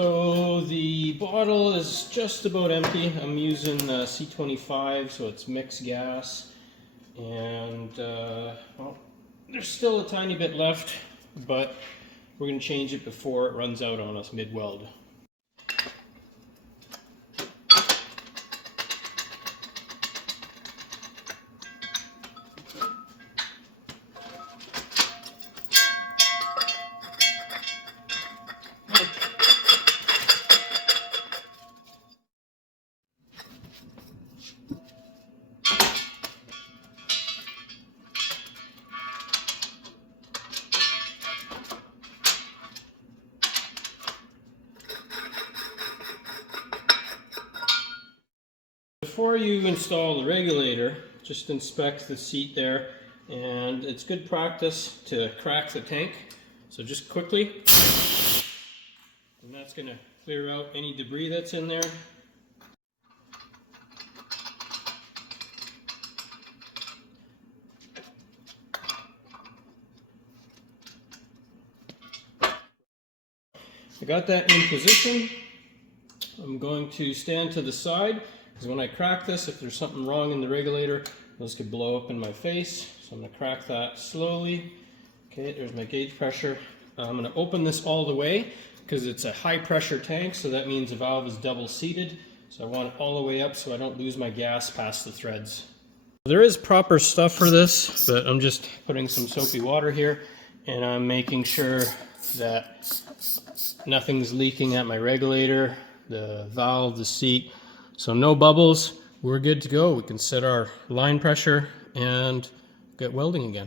So the bottle is just about empty. I'm using C25, so it's mixed gas, and well, there's still a tiny bit left, but we're going to change it before it runs out on us mid-weld. Before you install the regulator, just inspect the seat there, and it's good practice to crack the tank. So just quickly, and that's going to clear out any debris that's in there. I got that in position. I'm going to stand to the side, because when I crack this, if there's something wrong in the regulator, this could blow up in my face. So I'm going to crack that slowly. Okay, there's my gauge pressure. I'm going to open this all the way, because it's a high pressure tank, so that means the valve is double seated. So I want it all the way up so I don't lose my gas past the threads. There is proper stuff for this, but I'm just putting some soapy water here, and I'm making sure that nothing's leaking at my regulator, the valve, the seat. So no bubbles. We're good to go. We can set our line pressure and get welding again.